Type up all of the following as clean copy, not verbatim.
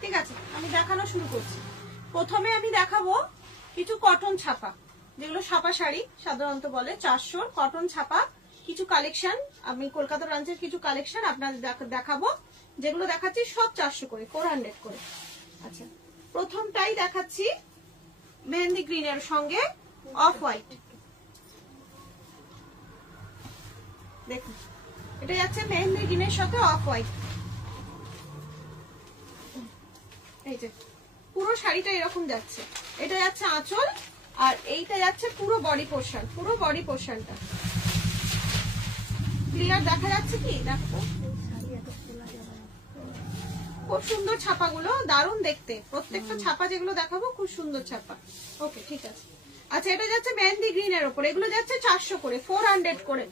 ঠিক আছে, আমি দেখানো শুরু করছি। প্রথমে আমি দেখাবো কিছু কটন ছাপা, যেগুলো ছাপা শাড়ি সাধারণত বলে, 400 কটন ছাপা কিছু কালেকশন। আমি কলকাতা ব্রাঞ্চের কিছু কালেকশন আপনাদের দেখাবো, যেগুলো দেখাচ্ছি সব 400 করে, 400 করে। আচ্ছা, প্রথমটাই দেখাচ্ছি মেহেন্দি গ্রিনের সঙ্গে অফ হোয়াইট। দেখুন, এটা যাচ্ছে মেহেন্দি গ্রিনের সাথে অফ হোয়াইট। এই যে পুরো শাড়িটা এরকম যাচ্ছে, এটা যাচ্ছে আঁচল, আর এইটা যাচ্ছে পুরো বডি পোর্শন। পুরো বডি পোর্শনটা ক্লিয়ার দেখা যাচ্ছে কি? দেখো খুব সুন্দর ছাপাগুলো, দারুণ দেখতে। প্রত্যেকটা ছাপা যেগুলো দেখাবো খুব সুন্দর ছাপা। ওকে, ঠিক আছে। আচ্ছা, এটা যাচ্ছে মেহেন্দি গ্রিনের উপর, এগুলো যাচ্ছে 400 করে, 400 করে।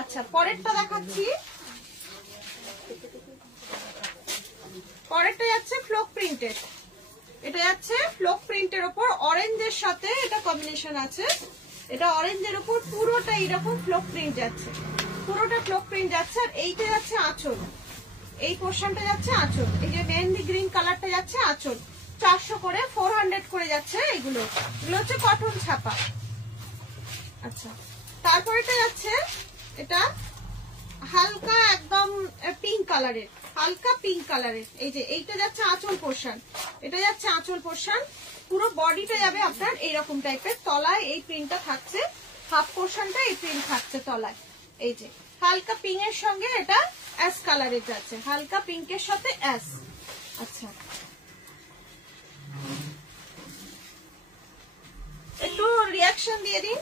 আচ্ছা, পরেরটা দেখাচ্ছি। পরেরটা যাচ্ছে ফ্লোক প্রিন্টের। এটা যাচ্ছে ফ্লোক প্রিন্টের উপর অরেঞ্জের সাথে এটা কম্বিনেশন আছে। এটা অরেঞ্জের উপর পুরোটা এরকম ফ্লোক প্রিন্ট যাচ্ছে, পুরোটা ফ্লোক প্রিন্ট যাচ্ছে। আর এইটা যাচ্ছে আঁচল, এই পোর্শনটা যাচ্ছে আঁচল। এই যে মেহেন্দি গ্রিন কালারটা যাচ্ছে আঁচল, 400 করে, 400 করে যাচ্ছে। এগুলো হচ্ছে কটন ছাপা। আচ্ছা, তারপর এটা যাচ্ছে, এটা হালকা একদম পিঙ্ক কালারের, হালকা পিঙ্ক কালারের। এই যে এইটা যাচ্ছে আঁচল পোর্শন, এটা যাচ্ছে আঁচল পোর্শন। পুরো বডিটা যাবে আপনার এইরকম টাইপের, তলায় এই প্রিন্টটা থাকছে, হাফ পোর্শনটা এই প্রিন্ট থাকছে তলায়। এই যে হালকা পিঙ্কের সঙ্গে এটা অ্যাশ কালারের যাচ্ছে, হালকা পিঙ্কের সাথে অ্যাশ। আচ্ছা, একটু রিয়াকশন দিয়ে দিন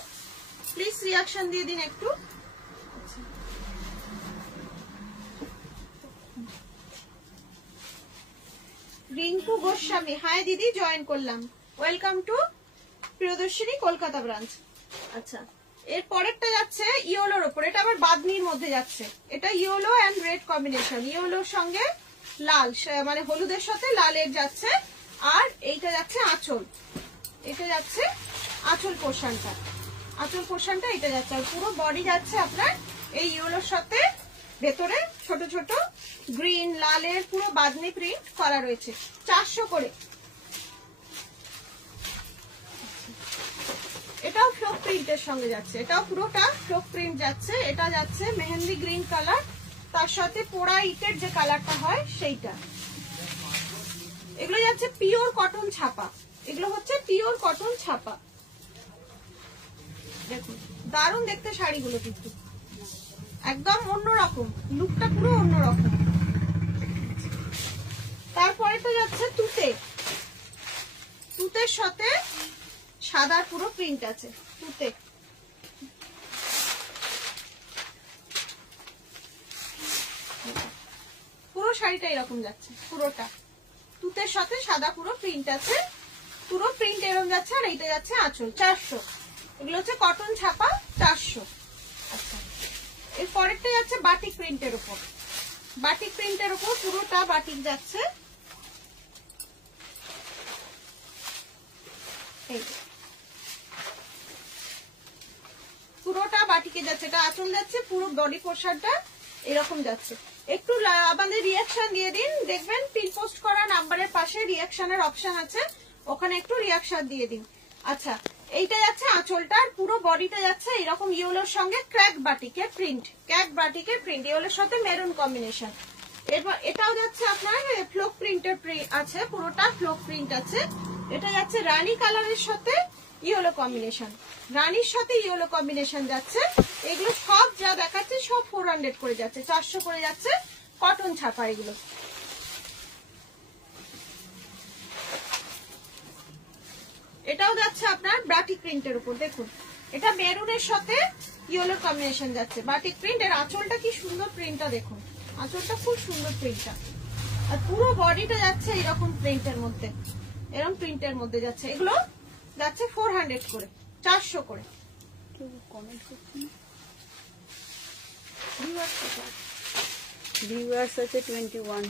প্লিজ, রিয়াকশন দিয়ে দিন একটু। রিঙ্কু গোস্বামী, হাই দিদি, জয়েন করলাম, welcome to Priyadarshini Kolkata branch. আচ্ছা, এর পরেরটা যাচ্ছে ইয়েলোর ওপর, এটা আবার বাদনির মধ্যে যাচ্ছে। এটা ইয়েলো এন্ড রেড কম্বিনেশন, ইয়েলোর সঙ্গে লাল, মানে হলুদের সাথে লালের যাচ্ছে। আর এইটা যাচ্ছে আঁচল, এটা যাচ্ছে আঁচল পোর্শনটা, আঁচল পোর্শনটা এটা যাচ্ছে। আর পুরো বডি যাচ্ছে আপনার এই ইয়েলোর সাথে, ভেতরে ছোট ছোট গ্রিন লালের পুরো বাদনি প্রিন্ট করা রয়েছে, 400 করে। এটাও ফ্লোক প্রিন্টের সঙ্গে যাচ্ছে, এটাও পুরোটা ফ্লোক প্রিন্ট যাচ্ছে। এটা যাচ্ছে মেহেন্দি গ্রিন কালার, তার সাথে পোড়া ইটের যে কালারটা হয় সেইটা। এগুলো যাচ্ছে পিওর কটন ছাপা, এগুলো হচ্ছে পিওর কটন ছাপা। দেখুন দারুণ দেখতে শাড়িগুলো, কিন্তু একদম অন্যরকম, লুকটা পুরো অন্যরকম। তারপরে তো যাচ্ছে তুতে, তুতের সাথে সাদার পুরো প্রিন্ট আছে, তুতে। পুরো শাড়িটা এরকম যাচ্ছে, পুরোটা তুতের সাথে সাদা পুরো প্রিন্ট আছে, পুরো প্রিন্ট এরকম যাচ্ছে। আর এইটা যাচ্ছে আঁচল, 400। এগুলো হচ্ছে কটন ছাপা, 400। আচ্ছা, এর পরেরটা যাচ্ছে বাটিক প্রিন্টের উপর, বাটিক প্রিন্টের উপর পুরোটা বাটিক যাচ্ছে। এই পুরোটা বাটিকে যাচ্ছে, এটা আঁচল যাচ্ছে, পুরো বডি পোর্শনটা এরকম যাচ্ছে। একটু আমাদের রিয়াকশন দিয়ে দিন, দেখবেন পিন পোস্ট করা নাম্বারের পাশে রিয়াকশনের অপশন আছে, ওখানে একটু রিয়াকশন দিয়ে দিন। আচ্ছা, এইটা যাচ্ছে আঁচলটার, পুরো বডিটা যাচ্ছে এরকম ইয়েলোর সঙ্গে ক্র্যাক বাটিকের প্রিন্ট, ক্র্যাক বাটিকের প্রিন্ট, ইয়েলোর সাথে মেরুন কম্বিনেশন। এরপর এটাও যাচ্ছে আপনার ফ্লোক প্রিন্টের আছে, পুরোটা ফ্লোক প্রিন্ট আছে। এটা যাচ্ছে রানী কালারের সাথে ইয়েলো কম্বিনেশন, রানীর সাথে ইয়েলো কম্বিনেশন যাচ্ছে। এগুলো সব যা দেখাচ্ছে সব 400 করে যাচ্ছে, 400 করে যাচ্ছে, কটন ছাপা এগুলো। এটাও যাচ্ছে আপনার বাটিক প্রিন্টের উপর। দেখুন এটা মেরুনের সাথে ইয়েলো কম্বিনেশন যাচ্ছে, বাটিক প্রিন্ট। এর আঁচলটা কি সুন্দর প্রিন্টটা, দেখুন আঁচলটা খুব সুন্দর প্রিন্টটা। আর পুরো বডিটা যাচ্ছে এরকম প্রিন্টের মধ্যে, এরকম প্রিন্টের মধ্যে যাচ্ছে। এগুলো যাচ্ছে 400 করে, 400 করে। ভিউয়ার্স আছে 21,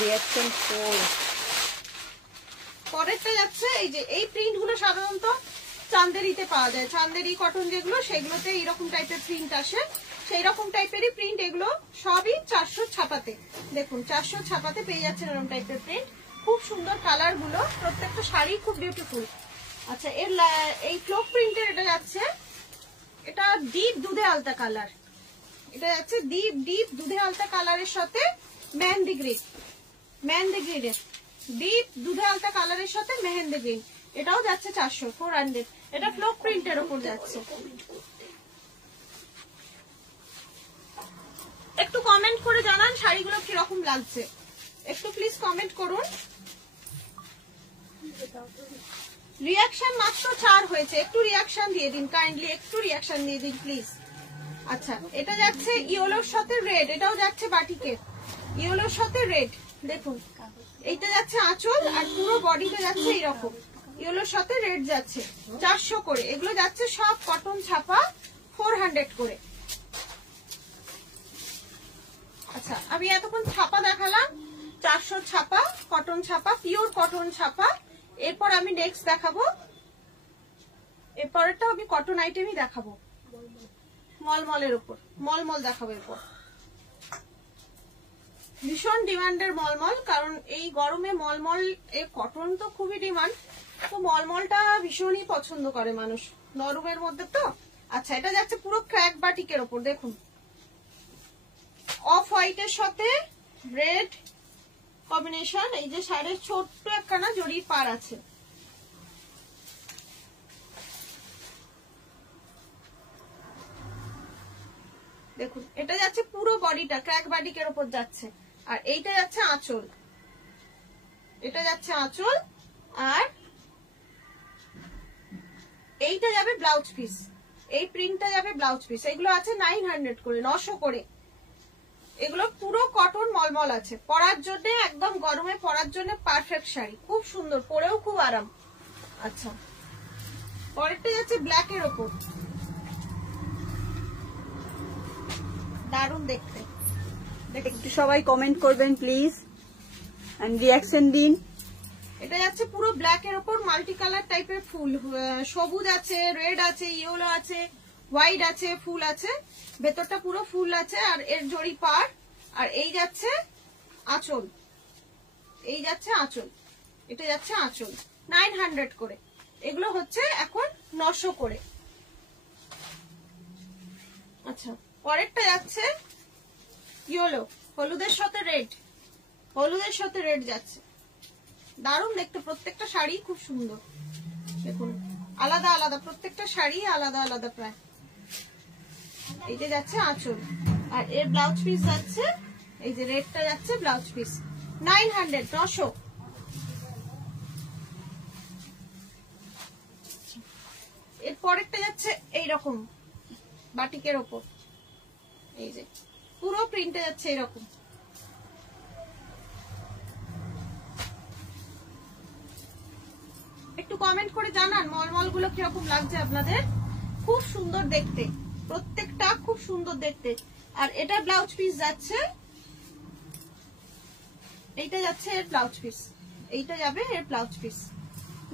রিঅ্যাকশন 4। পরেরটা যাচ্ছে এই যে এই প্রিন্ট গুলো সাধারণত চান্দেরিতে পাওয়া যায়। চান্দেরি কটন যেগুলো সেগুলোতে এইরকম টাইপের প্রিন্ট আসে, সেই রকম টাইপেরই প্রিন্ট এগুলো সবই 400 ছাপাতে। দেখুন 400 ছাপাতে পেয়ে যাচ্ছেন এরকম টাইপের প্রিন্ট, খুব সুন্দর কালার গুলো, প্রত্যেকটা শাড়ি খুব বিউটিফুল। আচ্ছা এর এই ফ্লোক প্রিন্টের এটা যাচ্ছে, এটা ডিপ দুধে আলতা কালার, এটা যাচ্ছে ডিপ দুধে আলতা কালারের সাথে মেহেন্দি গ্রিন, ডিপ দুধে আলতা কালারের সাথে মেহেন্দি গ্রিন, এটাও যাচ্ছে 400 এটা ফ্লোক প্রিন্টের উপর যাচ্ছে। একটু কমেন্ট করে জানান শাড়িগুলো কিরকম লাগছে, একটু প্লিজ কমেন্ট করুন। রিয়াকশন মাত্র 4 হয়েছে, একটু রিয়াকশন দিয়ে দিন, কাইন্ডলি একটু রিয়াকশন দিয়ে দিন প্লিজ। আচ্ছা এটা যাচ্ছে ইয়েলোর সাথে রেড, এটাও যাচ্ছে বাটিকের, ইয়েলোর সাথে রেড। দেখুন এইটা যাচ্ছে আঁচল, আর পুরো বডিটা যাচ্ছে এইরকম ইয়েলোর সাথে রেড যাচ্ছে 400 করে। এগুলো যাচ্ছে সব কটন ছাপা 400 করে। আচ্ছা আমি এতক্ষণ ছাপা দেখালাম, 400 ছাপা, কটন ছাপা, পিওর কটন ছাপা। এরপর আমি নেক্সট দেখাবো, এরপরটা আমি কটন আইটেমই দেখাবো, মলমলের উপর মলমল দেখাবো। এরপর ভীষণ ডিমান্ডের মলমল, কারণ এই গরমে মলমল, এই কটন তো খুবই ডিমান্ড, তো মলমলটা ভীষণই পছন্দ করে মানুষ নরমের মধ্যে তো। আচ্ছা এটা যাচ্ছে পুরো ক্র্যাক বাটিকের ওপর, দেখুন অফ হোয়াইটের সাথে রেড কম্বিনেশন, এই যে শাড়ির ছোট্ট একখানা জরির পার আছে। দেখুন এটা যাচ্ছে পুরো বডিটা ক্র্যাক বাটিকের ওপর যাচ্ছে, আর এইটা যাচ্ছে আঁচল, এটা যাচ্ছে আঁচল, আর এইটা যাবে ব্লাউজ পিস, এই প্রিন্টটা যাবে ব্লাউজ পিস। এগুলো আছে 900 করে, 900 করে। এগুলো পুরো কটন মলমল আছে, পরার জন্য একদম গরমে পরার জন্য পারফেক্ট শাড়ি, খুব সুন্দর, পরেও খুব আরাম। আচ্ছা পরেরটা যাচ্ছে ব্ল্যাক এর ওপর, দারুণ দেখতে। একটু সবাই কমেন্ট করবেন প্লিজ, এন্ড রিঅ্যাকশন দিন। এটা যাচ্ছে পুরো ব্ল্যাক এর ওপর মাল্টি কালার টাইপের ফুল, সবুজ আছে, রেড আছে, ইয়েলো আছে, হোয়াইট আছে, ফুল আছে, ভেতরটা পুরো ফুল আছে, আর এর জড়ি পার। আর এই যাচ্ছে আঁচল, এই যাচ্ছে আঁচল, এটা যাচ্ছে আঁচল 900 করে। এগুলো হচ্ছে এখন 900 করে। আচ্ছা পরেরটা যাচ্ছে ইয়েলো, হলুদের সাথে রেড, হলুদের সাথে রেড যাচ্ছে, দারুণ দেখতে, প্রত্যেকটা শাড়ি খুব সুন্দর। দেখুন আলাদা আলাদা, প্রত্যেকটা শাড়ি আলাদা আলাদা প্রায়। এইটা যাচ্ছে আঁচল, আর এর ব্লাউজ পিস যাচ্ছে, এই যে রেডটা যাচ্ছে ব্লাউজ পিস 900, 900। এর পরেরটা যাচ্ছে এইরকম বাটিকের ওপর, এই যে পুরো প্রিন্টে যাচ্ছে এইরকম। একটু কমেন্ট করে জানান মলমল গুলো কিরকম লাগছে আপনাদের, খুব সুন্দর দেখতে, প্রত্যেকটা খুব সুন্দর দেখতে। আর এটা ব্লাউজ পিস যাচ্ছে, এইটা যাচ্ছে এর ব্লাউজ পিস, এইটা যাবে এর ব্লাউজ পিস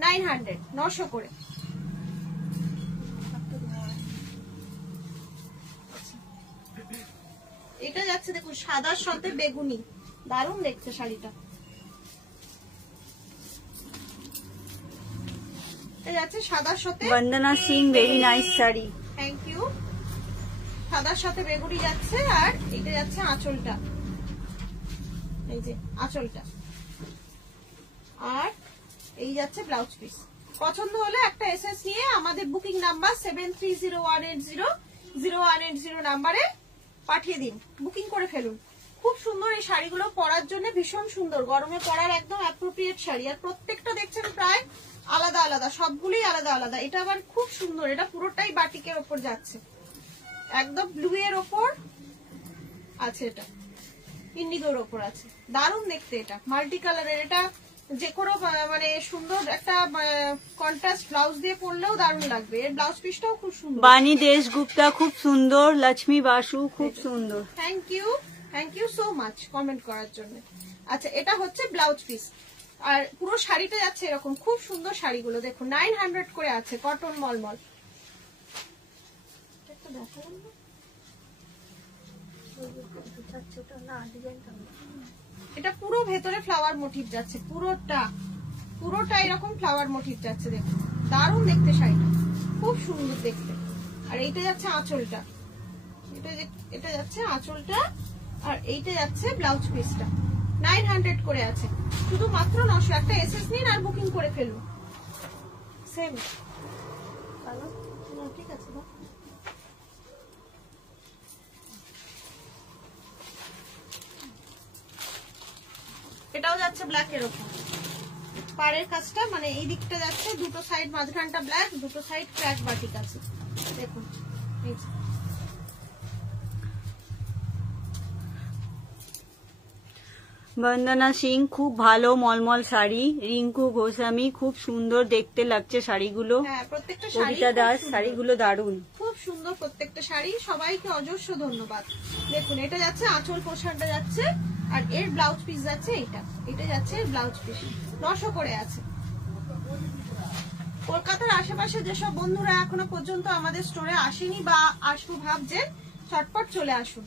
900, 900 করে। এটা যাচ্ছে দেখুন সাদার সাথে বেগুনি, দারুণ দেখতে শাড়িটা। এটা যাচ্ছে সাদার সাথে, Bandana Singh, very nice sari, thank you. সাদার সাথে বেগুনি যাচ্ছে, আর এটা যাচ্ছে আঁচলটা, এই যে আঁচলটা, আর এই যাচ্ছে ব্লাউজ পিস। পছন্দ হলে একটা এসএস নিয়ে আমাদের বুকিং নাম্বার 7301800180 নাম্বারে পাঠিয়ে দিন, বুকিং করে ফেলুন। খুব সুন্দর এই শাড়িগুলো পরার জন্য, ভীষণ সুন্দর, গরমে পরার একদম অ্যাপ্রোপ্রিয়েট শাড়ি। আর প্রত্যেকটা দেখছেন প্রায় আলাদা আলাদা, সবগুলোই আলাদা আলাদা। এটা আবার খুব সুন্দর, এটা পুরোটাই বাটিকের ওপর যাচ্ছে, একদম ব্লু এর ওপর আছে, এটা ইন্ডিগোর ওপর আছে, দারুণ দেখতে। এটা মাল্টি কালারের, এটা যে কোনো মানে সুন্দর একটা কন্ট্রাস্ট ব্লাউজ দিয়ে পরলেও দারুণ লাগবে। এর ব্লাউজ পিসটাও খুব সুন্দর। বানি দেশগুপ্তা খুব সুন্দর, লক্ষ্মী বাসু খুব সুন্দর, thank you so much comment করার জন্য। আচ্ছা এটা হচ্ছে ব্লাউজ পিস, আর পুরো শাড়িটা যাচ্ছে এরকম, খুব সুন্দর শাড়িগুলো দেখুন 900 করে আছে, কটন মলমল। এটা পুরো ভেতরে ফ্লাওয়ার মোটিভ যাচ্ছে, পুরোটা এরকম ফ্লাওয়ার মোটিভ যাচ্ছে, দেখুন দারুণ দেখতে শাড়িটা, খুব সুন্দর দেখতে। আর এইটা যাচ্ছে আঁচলটা, এটা যাচ্ছে আঁচলটা, আর এইটা যাচ্ছে ব্লাউজ পিসটা। 900 করে আছে, শুধুমাত্র 900। একটা এসএস নিন আর বুকিং করে ফেলুন। সেম ঠিক আছে। এটাও যাচ্ছে ব্ল্যাকের ওপর, পাড়ের কাজটা মানে এই দিকটা যাচ্ছে, দুটো সাইড মাঝখানটা ব্ল্যাক, দুটো সাইড ক্র্যাক বাটিক আছে, দেখুন। বন্দনা সিং, খুব ভালো মলমল শাড়ি। রিঙ্কু গোস্বামী, খুব সুন্দর দেখতে লাগছে শাড়িগুলো। হ্যাঁ, প্রত্যেকটা শাড়ি। কবিতা দাস, শাড়িগুলো দারুণ, খুব সুন্দর প্রত্যেকটা শাড়ি। সবাইকে অজস্র ধন্যবাদ। দেখুন এটা যাচ্ছে আঁচল পোশাকটা যাচ্ছে, আর এর ব্লাউজ পিস যাচ্ছে এটা যাচ্ছে এর ব্লাউজ পিস। 900 করে আছে। কলকাতার আশেপাশে যেসব বন্ধুরা এখনো পর্যন্ত আমাদের স্টোরে আসেনি বা আসবো ভাবছেন, চটপট চলে আসুন।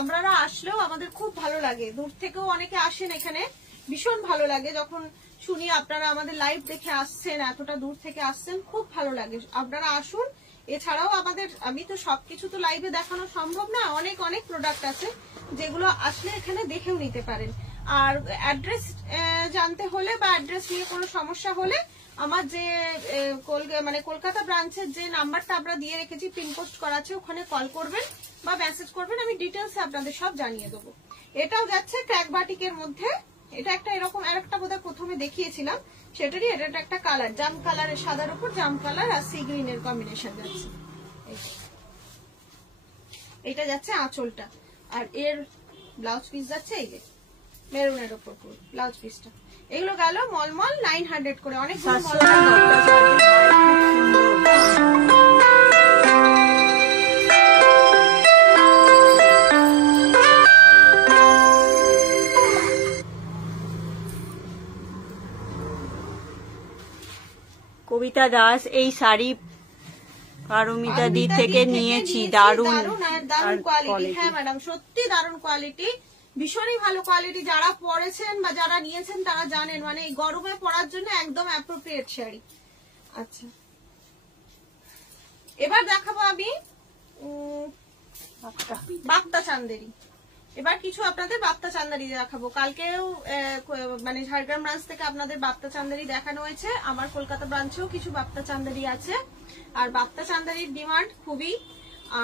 আপনারা আসলেও আমাদের খুব ভালো লাগে, দূর থেকেও অনেকে আসেন এখানে, ভীষণ ভালো লাগে যখন শুনি আপনারা আমাদের লাইভ দেখে আসছেন, এতটা দূর থেকে আসছেন, খুব ভালো লাগে। আপনারা আসুন। এছাড়াও আমাদের, আমি তো সবকিছু তো লাইভে দেখানো সম্ভব না, অনেক অনেক প্রোডাক্ট আছে যেগুলো আসলে এখানে দেখেও নিতে পারেন। আর অ্যাড্রেস জানতে হলে বা অ্যাড্রেস নিয়ে কোনো সমস্যা হলে আমার যে মানে কলকাতা ব্রাঞ্চের যে নাম্বারটা আমরা দিয়ে রেখেছি, পিনপোস্ট করা আছে, ওখানে কল করবেন বা মেসেজ করবেন, আমি ডিটেলসে আপনাদের সব জানিয়ে দেবো। এটাও যাচ্ছে ক্র্যাক বাটিকের মধ্যে। এটা একটা এরকম আরেকটা বোধহয় প্রথমে দেখিয়েছিলাম, সেটারই এটা একটা কালার, জাম কালারের, সাদার উপর জাম কালার আর সি গ্রিনের কম্বিনেশন যাচ্ছে। এটা যাচ্ছে আঁচলটা, আর এর ব্লাউজ পিস যাচ্ছে এই যে মেরুনের উপর ব্লাউজ পিসটা। এগুলো গেল মলমল 900 করে, অনেক কবিতা দাস, এই শাড়ি পারমিতা দি থেকে নিয়েছি, দারুণ কোয়ালিটি। হ্যাঁ ম্যাডাম, সত্যি দারুণ কোয়ালিটি, ভীষণই ভালো কোয়ালিটি। যারা পরেছেন বা যারা নিয়েছেন তারা জানেন, মানে এই গরমে পরার জন্য একদম অ্যাপ্রোপ্রিয়েট শাড়ি। আচ্ছা, এবার দেখাবো আমি বাপ্তা চান্দেরি। এবার কিছু আপনাদের বাপ্তা চান্দেরি দেখাবো। কালকেও মানে ঝাড়গ্রাম ব্রাঞ্চ থেকে আপনাদের বাপ্তা চান্দেরি দেখানো হয়েছে, আমার কলকাতা ব্রাঞ্চেও কিছু বাপ্তা চান্দেরি আছে। আর বাপ্তা চান্দেরির ডিমান্ড খুবই।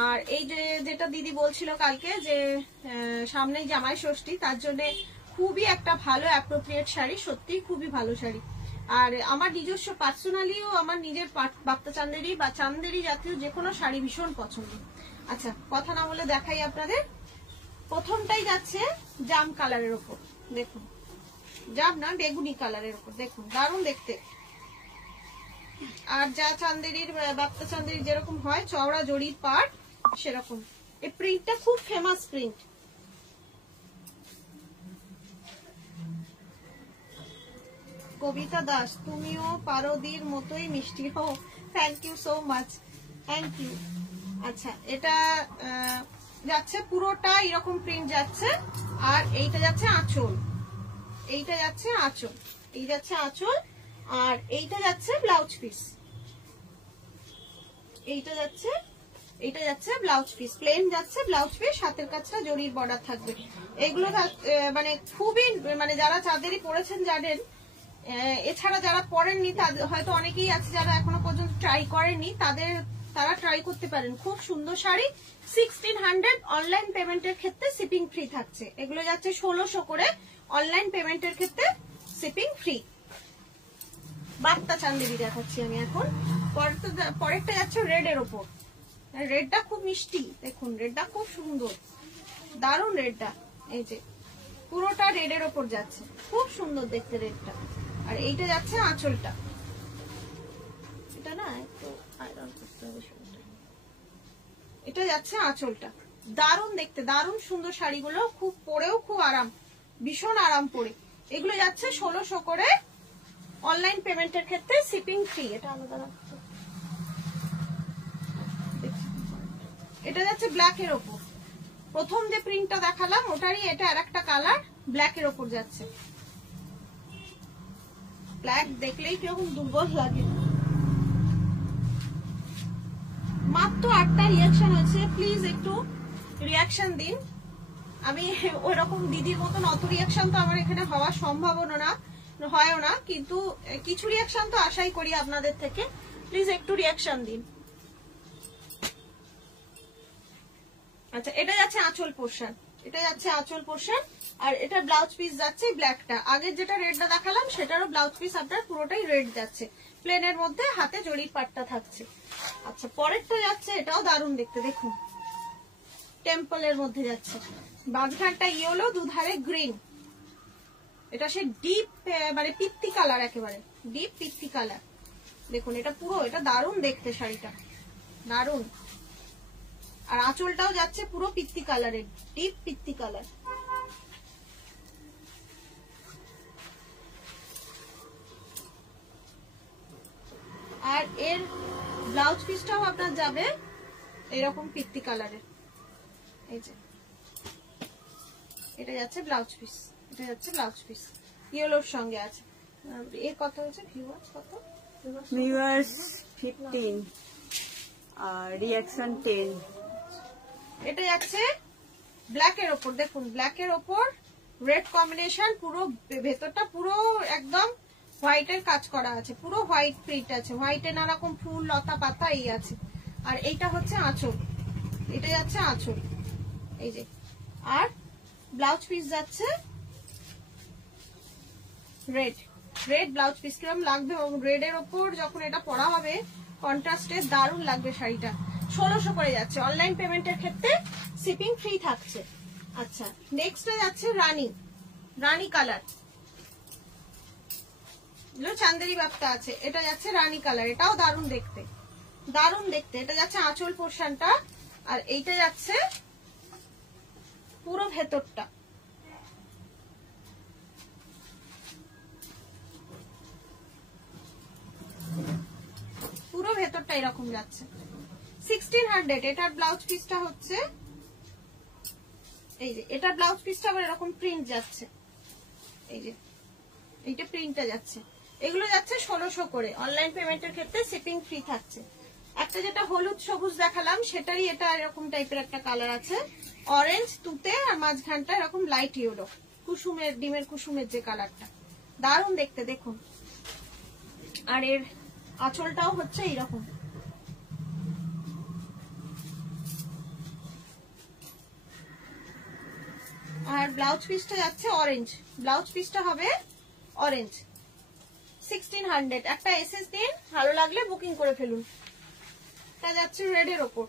আর এই যে যেটা দিদি বলছিল কালকে যে সামনেই জামাই ষষ্ঠী, তার জন্য খুবই একটা ভালো অ্যাপ্রোপ্রিয়েট শাড়ি, সত্যি খুবই ভালো শাড়ি। আর আমার নিজস্ব পার্সোনালিও আমার নিজের বাপ্তা চান্দেরি বা চান্দেরি জাতীয় যে কোনো শাড়ি ভীষণ পছন্দ। আচ্ছা, কথা না বলে দেখাই আপনাদের। প্রথমটাই যাচ্ছে জাম কালারের উপর, দেখুন জাম না বেগুনি কালারের উপর, দেখুন দারুণ দেখতে। আর যা চান্দেরির বাপ্তা চান্দেরি যেরকম হয় চওড়া জড়ির পাট, সেরকম। এই প্রিন্টটা খুব ফেমাস প্রিন্ট। কবিতা দাস, তুমিও পারদির মতোই মিষ্টি হও। Thank you so much, thank you. আচ্ছা, এটা যাচ্ছে পুরোটা এরকম প্রিন্ট যাচ্ছে, আর এইটা যাচ্ছে আঁচল, এইটা যাচ্ছে আঁচল, এই যাচ্ছে আঁচল, আর এইটা যাচ্ছে ব্লাউজ পিস, এইটা যাচ্ছে ব্লাউজ পিস, প্লেন যাচ্ছে ব্লাউজ পিস, হাতের কাছটা জরির বর্ডার থাকবে। এগুলো মানে খুবই, মানে যারা চাঁদেরই পরেছেন জানেন। এছাড়া যারা পরেননি তাদের হয়তো অনেকেই আছে যারা এখনো পর্যন্ত ট্রাই করেননি, তারা ট্রাই করতে পারেন। খুব সুন্দর শাড়ি, 1600। অনলাইন পেমেন্টের ক্ষেত্রে শিপিং ফ্রি থাকছে। এগুলো যাচ্ছে 1600 করে, অনলাইন পেমেন্টের ক্ষেত্রে শিপিং ফ্রি। বাপ্তা চান্দেরি দেখাচ্ছি আমি এখন। পরেরটা যাচ্ছে রেড এর ওপর। রেডটা খুব মিষ্টি, দেখুন রেডটা খুব সুন্দর, দারুণ রেডটা। এই যে পুরোটা রেডের ওপর যাচ্ছে, খুব সুন্দর দেখতে রেডটা। আর এইটা যাচ্ছে আঁচলটা, এটা না একটু আয়রন করতে হবে, এটা যাচ্ছে আঁচলটা। দারুণ দেখতে, দারুণ সুন্দর শাড়িগুলো, খুব পরেও খুব আরাম, ভীষণ আরাম পরে। এগুলো যাচ্ছে 1600 করে, অনলাইন পেমেন্টের ক্ষেত্রে শিপিং ফ্রি। এটা আলাদা রাখছো, এটা যাচ্ছে ব্ল্যাক এর ওপর। প্রথম যে প্রিন্টটা দেখালাম ওটারই এটা আর একটা কালার ব্ল্যাক এর ওপর যাচ্ছে। ব্ল্যাক দেখলেই কিরকম দুর্বল লাগে। মাত্র 8টা রিয়াকশন হয়েছে, প্লিজ একটু রিয়াকশন দিন। আমি ওইরকম দিদির মতন অত রিয়াকশন তো আমার এখানে হওয়ার সম্ভাবনা না, হয়ও না, কিন্তু কিছু রিয়াকশন তো আশাই করি আপনাদের থেকে। প্লিজ একটু রিয়াকশন দিন। আচ্ছা, এটা যাচ্ছে আঁচল পোর্শন, এটা যাচ্ছে আঁচল পোর্শন, আর এটা ব্লাউজ পিস যাচ্ছে ব্ল্যাকটা। আগের যেটা রেডটা দেখালাম সেটারও ব্লাউজ পিস আপনার পুরোটাই রেড যাচ্ছে, প্লেনের মধ্যে হাতে জরির পাটটা থাকছে। আচ্ছা, পরেরটা যাচ্ছে, এটাও দারুণ দেখতে, দেখুন টেম্পলের মধ্যে যাচ্ছে, মাঝখানটা ইয়েলো, দুধারে গ্রিন। এটা সে ডিপ মানে পিত্তি কালার, একেবারে ডিপ পিত্তি কালার। দেখুন এটা পুরো, এটা দারুণ দেখতে, শাড়িটা দারুণ। আর আঁচলটাও যাচ্ছে পুরো পিত্তি কালারের, ডিপ পিত্তি কালার। আর এর ব্লাউজ পিসটাও আপনার যাবে এরকম পিত্তি কালারের। এই যে এটা যাচ্ছে ব্লাউজ পিস, এটা যাচ্ছে ব্লাউজ পিস, ইয়েলোর সঙ্গে আছে। এর কত হচ্ছে ভিউয়ার্স? কত ভিউয়ার্স? 15 আর রিঅ্যাকশন 10। এটা যাচ্ছে ব্ল্যাক এর ওপর, দেখুন ব্ল্যাক এর ওপর রেড কম্বিনেশন, পুরো ভেতরটা পুরো একদম হোয়াইটের কাজ করা আছে, পুরো হোয়াইট প্রিন্ট আছে, হোয়াইটে নানারকম ফুল লতা পাতা এই আছে। আর এইটা হচ্ছে আঁচল, এটা যাচ্ছে আঁচল, এই যে। আর ব্লাউজ পিস যাচ্ছে রেড, রেড ব্লাউজ পিস। কিরকম লাগবে রেড এর ওপর যখন এটা পরা হবে, কন্ট্রাস্টে দারুণ লাগবে শাড়িটা। 1600 করে যাচ্ছে। অনলাইন পেমেন্টের ক্ষেত্রে শিপিং ফ্রি থাকছে। আচ্ছা, নেক্সট যাচ্ছে রানী, রানী কালার, চান্দেরি বাপ্তা আছে, এটা যাচ্ছে রানী কালার, এটাও দারুণ দেখতে, দারুণ দেখতে। এটা যাচ্ছে আঁচল পোর্শনটা, আর এইটা যাচ্ছে পুরো ভেতরটা। পুরো ভেতরটা এরকম যাচ্ছে। 1600। এটার ব্লাউজ পিসটা হচ্ছে এই যে, এটা ব্লাউজ পিসটা আবার এরকম প্রিন্ট যাচ্ছে, এই যে এইটা প্রিন্টটা যাচ্ছে। এগুলো যাচ্ছে 1600 করে। অনলাইন পেমেন্টের ক্ষেত্রে শিপিং ফ্রি থাকছে। একটা যেটা হলুদ সবুজ দেখালাম সেটারই এটা এরকম টাইপের একটা কালার আছে, অরেঞ্জ তুতে, আর মাঝখানটা এরকম লাইট ইয়েলো, কুসুমের, ডিমের কুসুমের যে কালারটা, দারুণ দেখতে দেখুন। আর এর আঁচলটাও হচ্ছে এইরকম। আর ব্লাউজ পিসটা যাচ্ছে অরেঞ্জ, ব্লাউজ পিসটা হবে অরেঞ্জ। 1600। একটা এসএস দিন, ভালো লাগলে বুকিং করে ফেলুন। এটা যাচ্ছে রেড এর ওপর,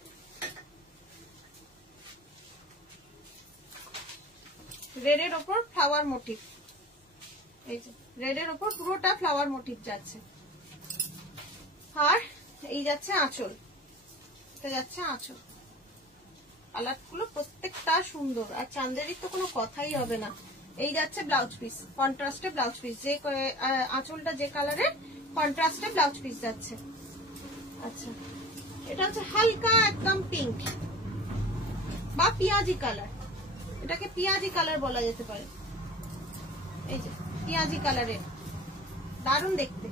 রেড এর ওপর ফ্লাওয়ার মোটিভ, এই যে রেড এর ওপর পুরোটা ফ্লাওয়ার মোটিভ যাচ্ছে। আর এই যাচ্ছে আঁচল, এটা যাচ্ছে আঁচল। কালার গুলো প্রত্যেকটা সুন্দর, আর চান্দেরির তো কোনো কথাই হবে না। এই যাচ্ছে ব্লাউজ পিস, কন্ট্রাস্টে ব্লাউজ পিস, যে আঁচলটা যে কালারের, কন্ট্রাস্টে ব্লাউজ পিস যাচ্ছে। আচ্ছা, এটা হচ্ছে হালকা একদম পিঙ্ক বা পিয়াজি কালার, এটাকে পিয়াজি কালার বলা যেতে পারে। এই যে পিয়াজি কালারের, দারুণ দেখতে।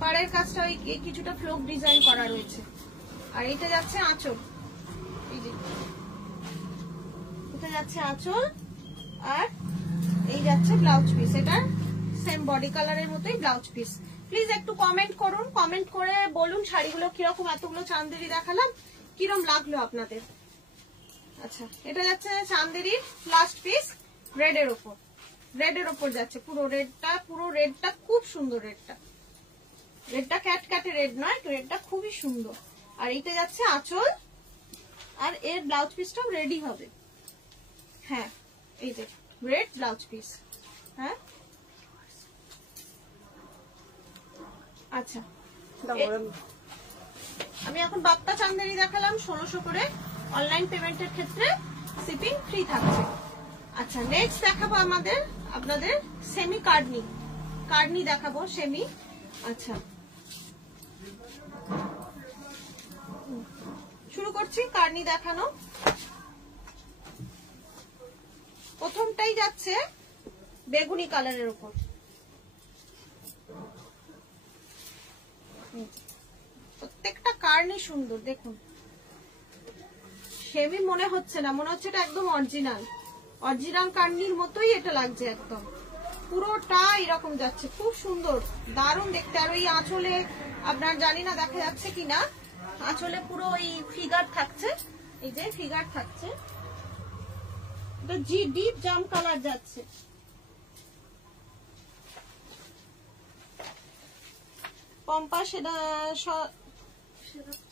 পাড়ের কাজটা ওই কিছুটা ফ্লোক ডিজাইন করা রয়েছে। আর এটা যাচ্ছে আঁচল, এই যে এটা যাচ্ছে আঁচল, আর এই যাচ্ছে ব্লাউজ পিস। এটা সেম বডি কালারের মতোই ব্লাউজ পিস। প্লিজ একটু কমেন্ট করুন, কমেন্ট করে বলুন শাড়িগুলো কিরকম, এতগুলো চান্দেরি দেখালাম কিরকম লাগলো আপনাদের। আচ্ছা, এটা যাচ্ছে চান্দেরির লাস্ট পিস, রেড এর ওপর, রেড এর ওপর যাচ্ছে পুরো রেডটা, পুরো রেডটা খুব সুন্দর। রেডটা, রেডটা ক্যাটক্যাটে রেড নয়, রেডটা খুবই সুন্দর। আর এইটা যাচ্ছে আঁচল, আর এর ব্লাউজ পিসটাও রেডি হবে। হ্যাঁ, এই যে রেড ব্লাউজ পিস। হ্যাঁ, আচ্ছা, আমি এখন বাপ্তা চান্দেরি দেখালাম 1600 করে। অনলাইন পেমেন্টের ক্ষেত্রে শিপিং ফ্রি থাকছে। আচ্ছা, নেক্সট দেখাবো আপনাদের সেমি কার্ডনি। কার্নি দেখাবো সেমি। আচ্ছা শুরু করছি কার্নি দেখানো। প্রথমটাই যাচ্ছে বেগুনি কালারের উপর, প্রত্যেকটা কার্নি সুন্দর। দেখুন সেমি মনে হচ্ছে না, মনে হচ্ছে এটা একদম অরিজিনাল, অরিজিনাল কার্নির মতোই এটা লাগছে একদম। পুরোটা এরকম যাচ্ছে, খুব সুন্দর, দারুণ দেখতে। আর ওই আঁচলে আপনার জানি না দেখা যাচ্ছে কিনা, আঁচলে পুরো ওই ফিগার থাকছে, এই যে ফিগার থাকছে। এটা ডিপ জাম কালার যাচ্ছে। পম্পা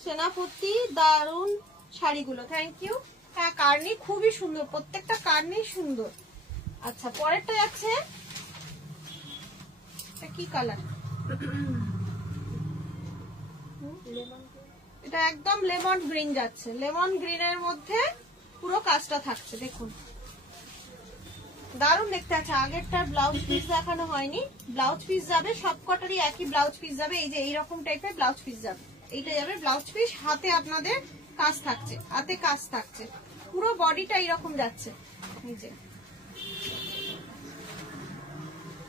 সেনাপতি, দারুণ শাড়িগুলো, থ্যাংক ইউ। হ্যাঁ কার্নি খুবই সুন্দর, প্রত্যেকটা কার্নি সুন্দর। আচ্ছা পরেরটা যাচ্ছে, কি কালার, এটা একদম লেমন গ্রিন যাচ্ছে, লেমন গ্রিনের মধ্যে পুরো কাজটা থাকছে। দেখুন দারুণ দেখতে আছে। আগেরটার ব্লাউজ পিস দেখানো হয়নি, ব্লাউজ পিস যাবে সবকটারই একই ব্লাউজ পিস যাবে। এই যে এইরকম টাইপের ব্লাউজ পিস যাবে, এইটা যাবে ব্লাউজ পিস। হাতে আপনাদের কাজ থাকছে, হাতে কাজ থাকছে, পুরো বডিটা এইরকম যাচ্ছে। এই যে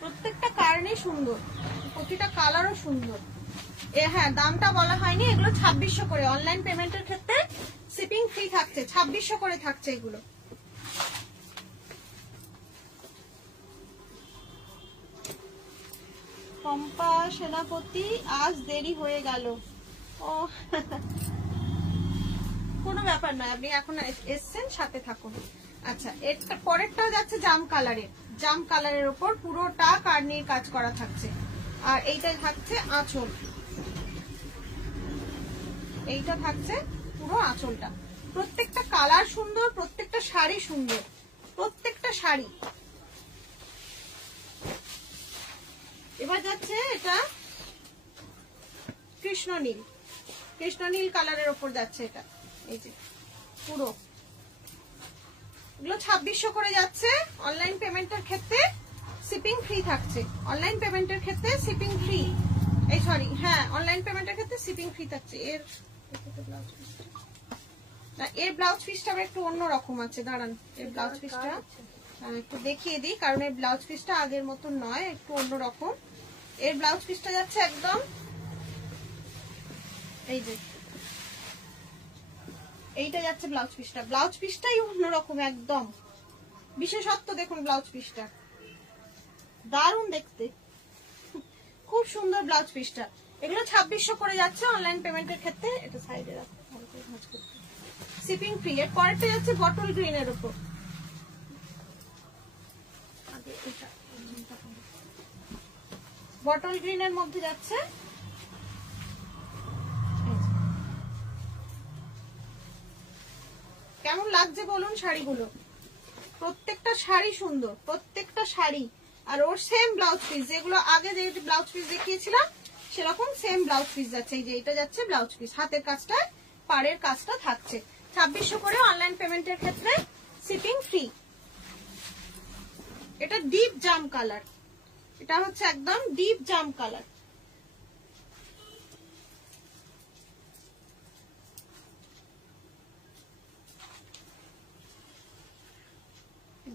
প্রত্যেকটা কারণে সুন্দর, প্রতিটা কালারও সুন্দর। হ্যাঁ দামটা বলা হয়নি, এগুলো 2600 করে। অনলাইন পেমেন্টের ক্ষেত্রে শিপিং ফ্রি থাকছে, 2600 করে থাকছে এগুলো। পম্পা সেনাপতি, আজ দেরি হয়ে গেল। ও কোনো ব্যাপার নয়, আপনি এখন এসছেন, সাথে থাকুন। আচ্ছা এর পরেরটাও যাচ্ছে জাম কালারের, জাম কালারের উপর পুরোটা কার্নির কাজ করা থাকছে। আর এইটা থাকছে আঁচল, এইটা থাকছে পুরো আঁচলটা। প্রত্যেকটা কালার সুন্দর, প্রত্যেকটা শাড়ি সুন্দর, প্রত্যেকটা শাড়ি। এবার যাচ্ছে এটা কৃষ্ণনীল, কৃষ্ণনীল কালারের উপর যাচ্ছে এটা। এই যে পুরো এগুলো 2600 করে যাচ্ছে। অনলাইন পেমেন্টের ক্ষেত্রে শিপিং ফ্রি থাকছে, অনলাইন পেমেন্টের ক্ষেত্রে শিপিং ফ্রি। এই সরি হ্যাঁ অনলাইন পেমেন্টের ক্ষেত্রে শিপিং ফ্রি থাকছে। এর ব্লাউজ পিসটা একটু অন্যরকম আছে, দাঁড়ান এর ব্লাউজ পিসটা একটু দেখিয়ে দিই, কারণ এই ব্লাউজ পিসটা আগের মতন নয়, একটু অন্যরকম। এর ব্লাউজ পিসটা যাচ্ছে একদম এই যে এইটা যাচ্ছে ব্লাউজ পিসটা, ব্লাউজ পিসটাই অন্যরকম একদম বিশেষত্ব। দেখুন ব্লাউজ পিসটা দারুণ দেখতে, খুব সুন্দর ব্লাউজ পিসটা। এগুলো 2600 করে যাচ্ছে অনলাইন পেমেন্টের ক্ষেত্রে। এটা সাইডে রাখো, শিপিং ফ্রি। এর পরেরটা যাচ্ছে বটল গ্রিনের উপর, বটল গ্রিনের মধ্যে যাচ্ছে। কেমন লাগছে বলুন শাড়িগুলো? প্রত্যেকটা শাড়ি সুন্দর, প্রত্যেকটা শাড়ি। আর ওর সেম ব্লাউজ পিস, যেগুলো আগে যে ব্লাউজ পিস দেখিয়েছিলাম সেরকম সেম ব্লাউজ পিস যাচ্ছে। এই যে এটা যাচ্ছে ব্লাউজ পিস, হাতের কাজটা পাড়ের কাজটা থাকছে। 2600 করে অনলাইন পেমেন্টের ক্ষেত্রে শিপিং ফ্রি। এটা ডিপ জাম কালার, এটা হচ্ছে একদম ডিপ জাম colour.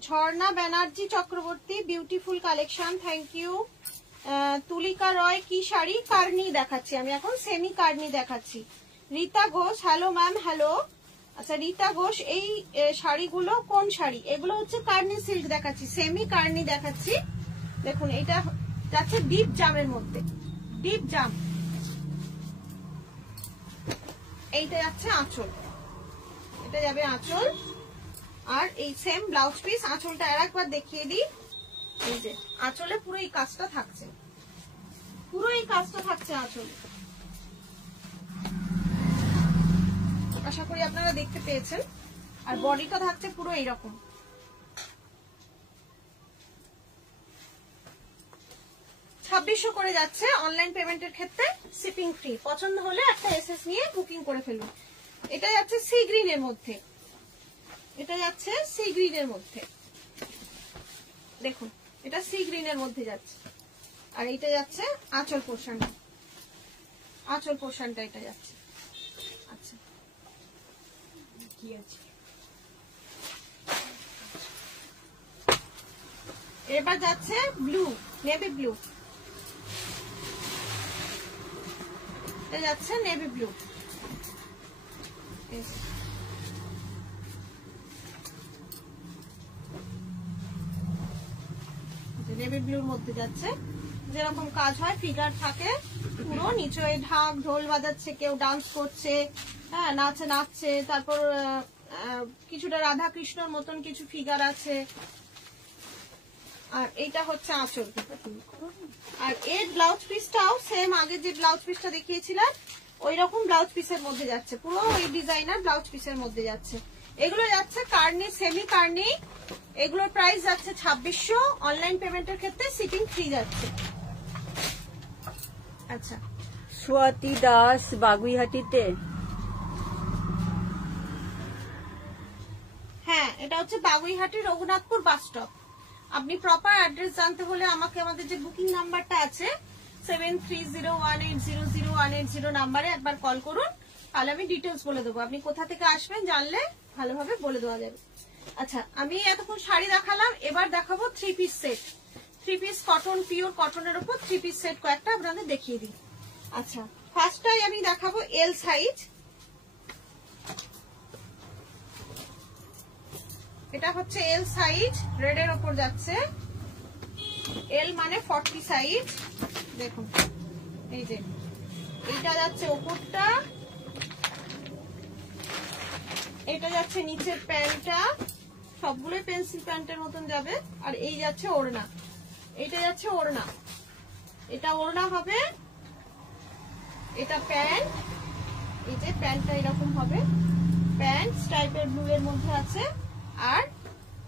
Jharna Banerjee Chakraborty, beautiful collection, thank you. Tulika Roy, কি শাড়ি? কার্নি দেখাচ্ছি আমি এখন, সেমি কার্নি দেখাচ্ছি। Rita Ghosh, hello ma'am, hello. আচ্ছা রীতা ঘোষ, এই শাড়িগুলো কোন শাড়ি? এগুলো হচ্ছে কার্নি সিল্ক দেখাচ্ছি, সেমি কার্নি দেখাচ্ছি। দেখুন এইটা যাচ্ছে ডিপ জামের মধ্যে, ডিপ জাম। এইটা যাচ্ছে আঁচল, এটা যাবে আঁচল। আর এই সেম ব্লাউজ পিস, আঁচলটা আর একবার দেখিয়ে দিই। এই যে আঁচলে পুরো এই কাজটা থাকছে, পুরো এই কাজটা থাকছে আঁচলে। আশা করি আপনারা দেখতে পেয়েছেন। আর বডিটা থাকছে পুরো এইরকম। $2600 করে যাচ্ছে অনলাইন পেমেন্টের ক্ষেত্রে, শিপিং ফ্রি। পছন্দ হলে একটা এসএস নিয়ে বুকিং করে ফেলুন। এটা যাচ্ছে সি গ্রিনের মধ্যে, এটা যাচ্ছে সি গ্রিনের মধ্যে। দেখুন এটা সি গ্রিনের মধ্যে যাচ্ছে। আর এইটা যাচ্ছে আঁচল পোর্শনটা, আঁচল পোর্শনটা এটা যাচ্ছে। আচ্ছা কি আছে, এবার যাচ্ছে ব্লু, নেভি ব্লু, এটা যাচ্ছে নেভি ব্লু, নেভি ব্লুর মধ্যে যাচ্ছে। যেরকম কাজ হয় ফিগার থাকে পুরো, নিচে ঢাক ঢোল বাজাচ্ছে, কেউ ডান্স করছে, হ্যাঁ নাচছে, তারপর কিছুটা রাধা কৃষ্ণর মতন কিছু ফিগার আছে। আর এইটা হচ্ছে আঁচল। আর এর ব্লাউজ পিসটাও সেম আগে যে ব্লাউজ পিসটা দেখিয়েছিলাম ওই রকম ব্লাউজ পিসের মধ্যে যাচ্ছে, পুরো ওই ডিজাইনার ব্লাউজ পিসের মধ্যে যাচ্ছে। এগুলো যাচ্ছে কার্নি, সেমি কার্নি। এগুলোর প্রাইস যাচ্ছে 2600, অনলাইন পেমেন্টের ক্ষেত্রে শিপিং ফ্রি যাচ্ছে। আচ্ছা স্বাতি দাস, বাগুইহাটিতে। হ্যাঁ, এটা হচ্ছে বাগুইহাটি রঘুনাথপুর বাস স্টপ। আপনি প্রপার অ্যাড্রেস জানতে হলে আমাকে আমাদের যে বুকিং নাম্বারটা আছে 7301800180 নাম্বারে একবার কল করুন, তাহলে আমি ডিটেলস বলে দেবো। আপনি কোথা থেকে আসবেন জানলে ভালোভাবে বলে দেওয়া যাবে। আচ্ছা, আমি এতক্ষণ শাড়ি দেখালাম, এবার দেখাবো 3 piece set. 3 piece cotton, pure কটনের উপর 3 পিস সেট কয়েকটা আপনাদের দেখিয়ে দিই। আচ্ছা, ফার্স্টটাই আমি দেখাবো এল সাইজ। এটা হচ্ছে এল সাইজ, রেড এর ওপর যাচ্ছে। এল মানে 40 সাইজ। দেখুন এই যে এইটা যাচ্ছে ওপরটা, এটা যাচ্ছে নিচের প্যান্টটা, সবগুলোই পেন্সিল প্যান্টের মতন যাবে। আর এই যাচ্ছে ওড়না, এইটা যাচ্ছে ওড়না, এটা ওড়না হবে, এটা প্যান্ট। এই যে প্যান্টটা এরকম হবে, প্যান্ট টাইপের ব্লু এর মধ্যে আছে। আর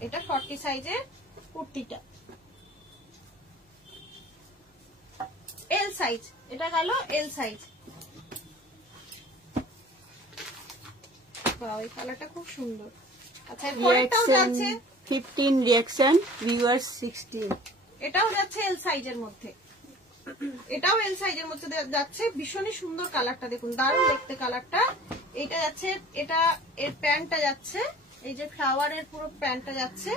এটা 40 সাইজের কুর্তিটা, এল সাইজ। এটা গেল এল সাইজ। বাহ, এই কালারটা খুব সুন্দর। আচ্ছা, পরেরটাও যাচ্ছে 15, রিঅ্যাকশন ভিউয়ার্স 16। এটাও যাচ্ছে এল সাইজের মধ্যে, এটাও এল সাইজের মধ্যে যাচ্ছে। ভীষণই সুন্দর কালারটা, দেখুন দারুণ দেখতে কালারটা। এটা যাচ্ছে, এটা এর প্যান্টটা যাচ্ছে, এই যে ফ্লাওয়ারের পুরো প্যান্টটা যাচ্ছে,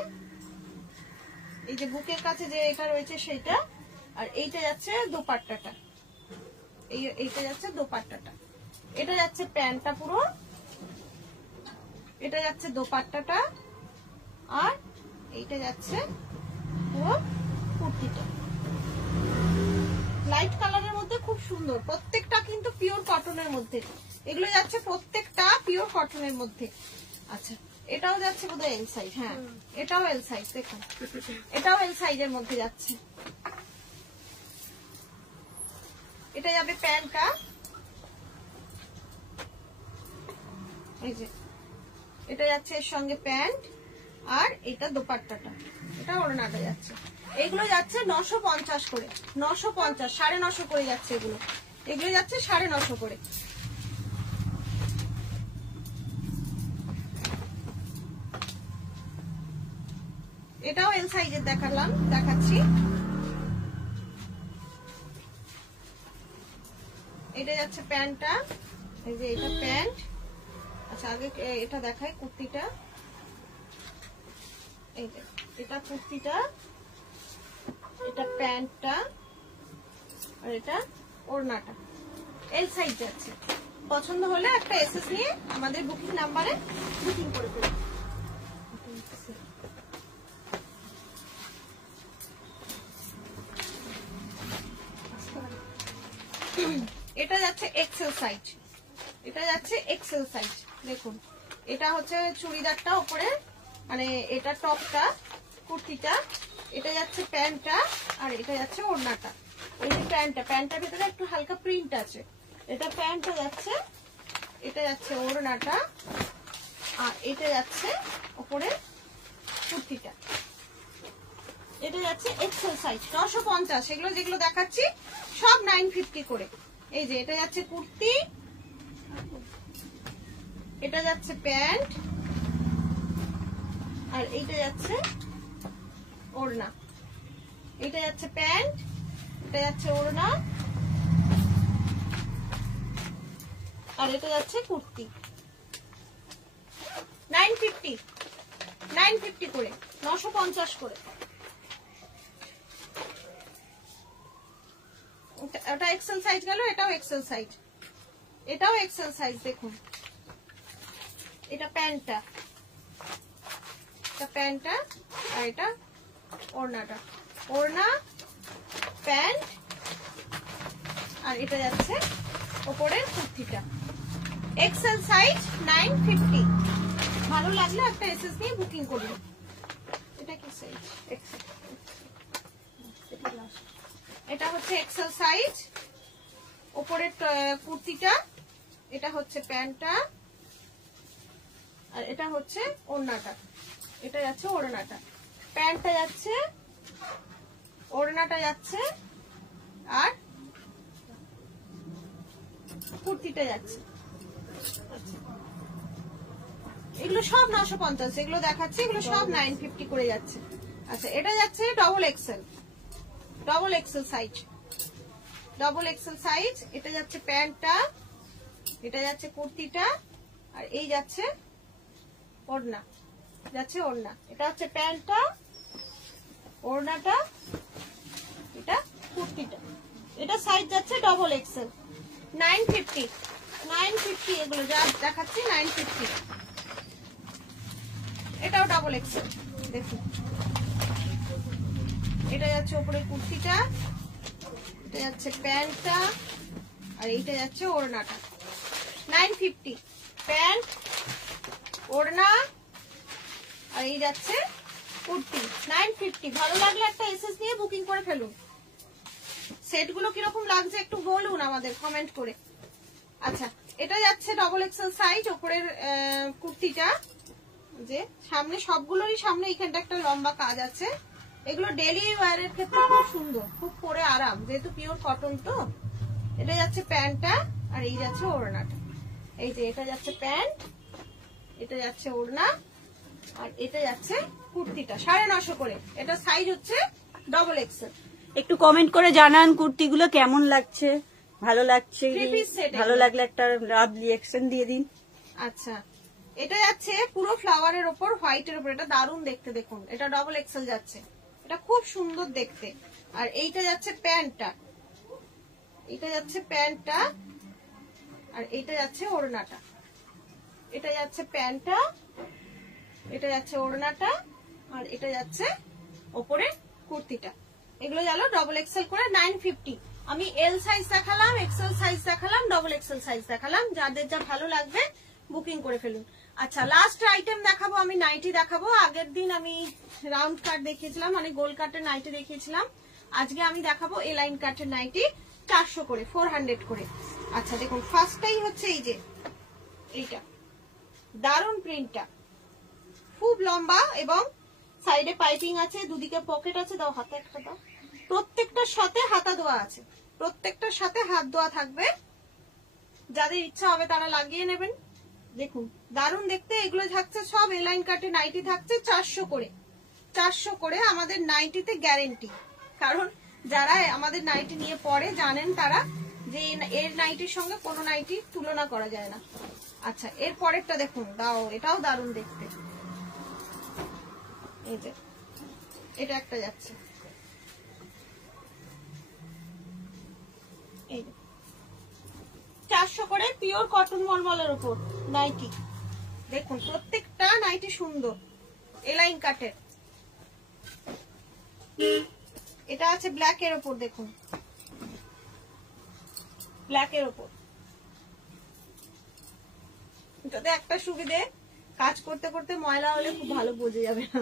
এই যে বুকের কাছে যে এটা রয়েছে সেটা। আর এইটা যাচ্ছে দোপাট্টাটা, এইটা যাচ্ছে দোপাট্টাটা। এটা যাচ্ছে প্যান্টটা পুরো, এটা যাচ্ছে দোপাট্টাটা, আর এইটা যাচ্ছে পুরো কুর্তিটা। লাইট কালারের মধ্যে খুব সুন্দর, প্রত্যেকটা কিন্তু পিওর কটনের মধ্যে। এগুলো যাচ্ছে প্রত্যেকটা পিওর কটনের মধ্যে। আচ্ছা, এটাও যাচ্ছে বোধহয় এল সাইজ। হ্যাঁ, এটাও এল সাইজ। দেখুন এটাও এল সাইজের মধ্যে যাচ্ছে। এটা যাবে প্যান্টটা, এই যে এটা যাচ্ছে এর সঙ্গে প্যান্ট, আর এটা দোপাট্টাটা, এটা ওড়নাটা যাচ্ছে। এগুলো যাচ্ছে 950 করে, 950, 950 করে যাচ্ছে এগুলো। এগুলো যাচ্ছে 950 করে। এটাও এল সাইজের দেখাচ্ছি। এটা যাচ্ছে প্যান্টটা, এই যে এটা প্যান্ট। আচ্ছা, আগে এটা দেখাই কুর্তিটা। এই যে এটা কুর্তিটা, এটা প্যান্টটা, আর এটা ওড়নাটা। এল সাইজ যাচ্ছে। পছন্দ হলে একটা এসএস নিয়ে আমাদের বুকিং নাম্বারে বুকিং করে ফেলুন। এটা যাচ্ছে এক্সেল সাইজ, এটা যাচ্ছে এক্সেল সাইজ। দেখুন এটা হচ্ছে চুড়িদারটা উপরে, মানে এটা টপটা, কুর্তিটা। এটা যাচ্ছে প্যান্টটা, আর এটা যাচ্ছে ওড়নাটা। এই যে প্যান্টটার ভিতরে একটু হালকা প্রিন্ট আছে। এটা প্যান্টটা যাচ্ছে, এটা যাচ্ছে ওড়নাটা, আর এটা যাচ্ছে উপরে কুর্তিটা। এটা যাচ্ছে এক্সেল সাইজ, 950। এগুলো যেগুলো দেখাচ্ছি সব 950 করে। এই যে এটা যাচ্ছে কুর্তি, এটা যাচ্ছে প্যান্ট, আর এইটা যাচ্ছে ওড়না। এটা যাচ্ছে প্যান্ট, এটা যাচ্ছে ওড়না, আর এটা যাচ্ছে কুর্তি। 950 করে, 950 করে। এটা এক্সেল সাইজ গেল, এটাও এক্সেল সাইজ, এটাও এক্সেল সাইজ। দেখুন এটা প্যান্টটা, এটা প্যান্টটা, আর এটা ওড়নাটা। ওড়না, প্যান্ট, আর এটা যাচ্ছে ওপরের কুর্তিটা। XL size 950। ভালো লাগলে একটা এসএস নিয়ে বুকিং করুন। এটা কি সাইজ? এক্সেল। এটা হচ্ছে এক্সেল সাইজ, ওপরের কুর্তিটা, এটা হচ্ছে প্যান্টটা, আর এটা হচ্ছে ওড়নাটা। এটা যাচ্ছে ওড়নাটা, প্যান্টটা যাচ্ছে, ওড়নাটা যাচ্ছে, আর কুর্তিটা যাচ্ছে। এগুলো সব 950, এগুলো দেখাচ্ছে, এগুলো সব 950 করে যাচ্ছে। আচ্ছা, এটা যাচ্ছে double XL, double XL size, double XL size. এটা যাচ্ছে প্যান্টটা, এটা যাচ্ছে কুর্তিটা, আর এই যাচ্ছে ওড়না, যাচ্ছে ওড়না। এটা হচ্ছে প্যান্টটা, ওড়নাটা, এটা কুর্তিটা। এটা সাইজ যাচ্ছে ডবল এক্সেল। 950, 950 এগুলো যা দেখাচ্ছি 950। এটাও ডাবল এক্সেল। দেখুন এটা যাচ্ছে উপরে কুর্তিটা, এটা যাচ্ছে প্যান্টটা, আর এইটা যাচ্ছে ওড়নাটা। 950 প্যান্ট, ওড়না, আর এই যাচ্ছে কুর্তি। 950। ভালো লাগলে একটা এসএস নিয়ে বুকিং করে ফেলুন। সেটগুলো কিরকম লাগছে একটু বলুন আমাদের কমেন্ট করে। আচ্ছা, এটা যাচ্ছে ডবল এক্সেল সাইজ, ওপরের কুর্তিটা, যে সামনে সবগুলোরই সামনে এখানটা একটা লম্বা কাজ আছে। এগুলো ডেলি ওয়্যারের ক্ষেত্রে খুব সুন্দর, খুব পরে আরাম, যেহেতু পিওর কটন তো। এটা যাচ্ছে প্যান্টটা, আর এই যাচ্ছে ওড়নাটা। এই যে এটা যাচ্ছে প্যান্ট, এটা যাচ্ছে ওড়না, আর এটা যাচ্ছে কুর্তিটা। 950 করে। এটা সাইজ হচ্ছে ডবল এক্সেল। একটু কমেন্ট করে জানান কুর্তিগুলো কেমন লাগছে, ভালো লাগছে, ভালো লাগলে একটা লাভ রিঅ্যাকশন দিয়ে দিন। আচ্ছা, এটা যাচ্ছে পুরো ফ্লাওয়ারের ওপর, হোয়াইটের ওপর। এটা দারুণ দেখতে, দেখুন এটা ডবল এক্সেল যাচ্ছে, এটা খুব সুন্দর দেখতে। আর এইটা যাচ্ছে প্যান্টটা, এটা যাচ্ছে প্যান্টটা, আর এইটা যাচ্ছে ওড়নাটা। এটা যাচ্ছে প্যান্টটা, এটা যাচ্ছে ওড়নাটা, আর এটা যাচ্ছে ওপরে কুর্তিটা। এগুলো গেল ডবল এক্সেল করে 950। আমি এল সাইজ দেখালাম, এক্সেল সাইজ দেখালাম, ডবল এক্সেল সাইজ দেখালাম। যাদের যা ভালো লাগবে বুকিং করে ফেলুন। আচ্ছা, লাস্ট আইটেম দেখাবো, আমি নাইটি দেখাবো। আগের দিন আমি রাউন্ড কাট দেখিয়েছিলাম, মানে গোল কাটের নাইটি দেখিয়েছিলাম। আজকে আমি দেখাবো এ লাইন কাটের নাইটি, 400 করে, 400 করে। আচ্ছা দেখুন, ফার্স্টটাই হচ্ছে এই যে এইটা, দারুন প্রিন্টটা, খুব লম্বা এবং সাইডে পাইপিং আছে, দুদিকে পকেট আছে। দাও হাতে একটা দাও। প্রত্যেকটার সাথে হাতা দেওয়া আছে, প্রত্যেকটার সাথে হাত দেওয়া থাকবে। যাদের ইচ্ছা হবে তারা লাগিয়ে নেবেন। দেখুন দারুণ দেখতে। এগুলো থাকছে সব এ লাইন কাটে নাইটি, থাকছে 400 করে। 400 করে আমাদের নাইটিতে গ্যারেন্টি। কারণ যারা আমাদের নাইটি নিয়ে পড়ে জানেন তারা যে এর নাইটির সঙ্গে কোনো নাইটি তুলনা করা যায় না। আচ্ছা, এর পরেরটা দেখুন, দাও, এটাও দারুণ দেখতে। এই যে এটা একটা যাচ্ছে, এই 400 করে পিওর কটন মলমলের উপর নাইটি। দেখুন প্রত্যেকটা নাইটি সুন্দর, এলাইন কাটের। এটা আছে ব্ল্যাক এর উপর, দেখুন ব্ল্যাক এর উপর। এটাতে একটা সুবিধে, কাজ করতে করতে ময়লা হলে খুব ভালো বোঝা যাবে না,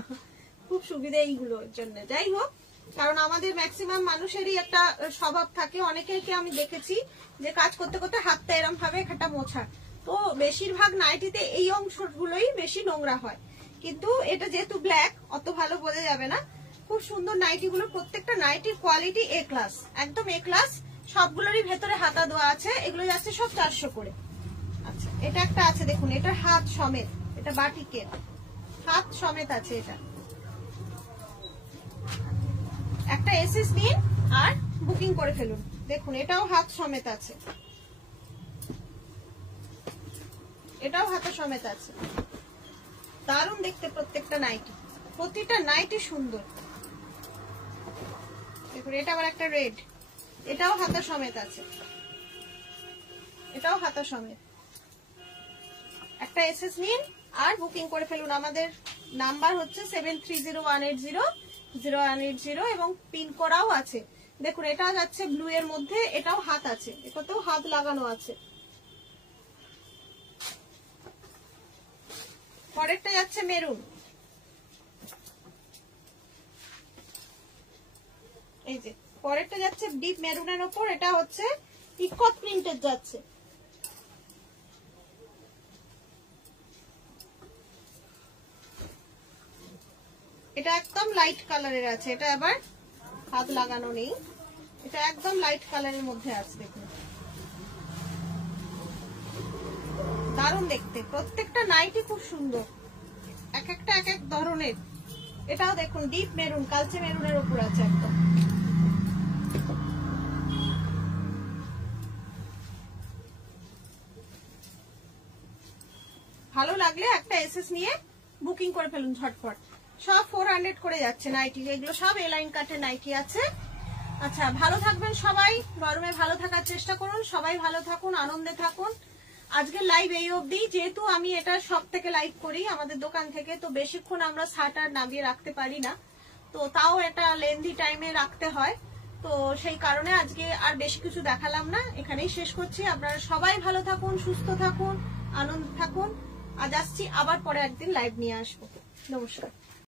খুব সুবিধা এইগুলোর জন্য। যাই হোক, কারণ আমাদের ম্যাক্সিমাম মানুষেরই একটা স্বভাব থাকে, অনেকেইকে আমি দেখেছি যে কাজ করতে করতে হাতটা এরম ভাবে একটা মোছা। তো বেশিরভাগ নাইটিতে এই অংশগুলোই বেশি নোংরা হয়, কিন্তু এটা যেহেতু ব্ল্যাক অত ভালো বোঝা যাবে না। খুব সুন্দর নাইটিগুলো, প্রত্যেকটা নাইটির কোয়ালিটি এ ক্লাস, একদম এ ক্লাস। সবগুলোরই ভেতরে হাতা দেওয়া আছে। এগুলো যাচ্ছে সব 400 করে। আচ্ছা, এটা একটা আছে দেখুন, এটা হাত সমেত, এটা বাটিকের হাত সমেত আছে। এটা একটা এসএস নিন আর বুকিং করে ফেলুন। দেখুন এটাও হাত সমেত আছে, এটাও হাতে সমেত আছে। দারুণ দেখতে প্রত্যেকটা নাইটি, প্রতিটা নাইটি সুন্দর। দেখুন এটা আবার একটা রেড, এটাও হাতা সমেত আছে, এটাও হাতা সমেত। একটা এসএস নিন আর বুকিং করে ফেলুন। আমাদের নাম্বার হচ্ছে 7301800180 এবং পিন করাও আছে। দেখুন এটা যাচ্ছে ব্লু এর মধ্যে, এটাও হাত আছে, এটাতেও হাত লাগানো আছে। পরেরটা যাচ্ছে মেরুন, এই যে পরেরটা যাচ্ছে ডিপ মেরুনের ওপর, এটা হচ্ছে ইকট প্রিন্টের যাচ্ছে। এটা একদম লাইট কালারের আছে, এটা আবার হাত লাগানো নেই, এটা একদম লাইট কালারের মধ্যে আছে। দেখুন দারুণ দেখতে, প্রত্যেকটা নাইটি খুব সুন্দর, এক একটা এক এক ধরনের। এটাও দেখুন ডিপ মেরুন, কালচে মেরুনের উপর আছে একদম। ভালো লাগলে একটা এসএস নিয়ে বুকিং করে ফেলুন ঝটপট। সব 400 করে যাচ্ছে নাইটি, এগুলো সব এ লাইন কাটের নাইটি আছে। আচ্ছা ভালো থাকবেন সবাই, গরমে ভালো থাকার চেষ্টা করুন, সবাই ভালো থাকুন, আনন্দে থাকুন। আজকের লাইভ এই অবধি, যেহেতু আমি এটা সব থেকে লাইভ করি আমাদের দোকান থেকে, তো বেশিক্ষণ আমরা শাটার নামিয়ে রাখতে পারি না, তো তাও এটা লেন্দি টাইমে রাখতে হয়, তো সেই কারণে আজকে আর বেশি কিছু দেখালাম না, এখানেই শেষ করছি। আপনারা সবাই ভালো থাকুন, সুস্থ থাকুন, আনন্দ থাকুন। আজ আসছি, আবার পরে একদিন লাইভ নিয়ে আসবো। নমস্কার।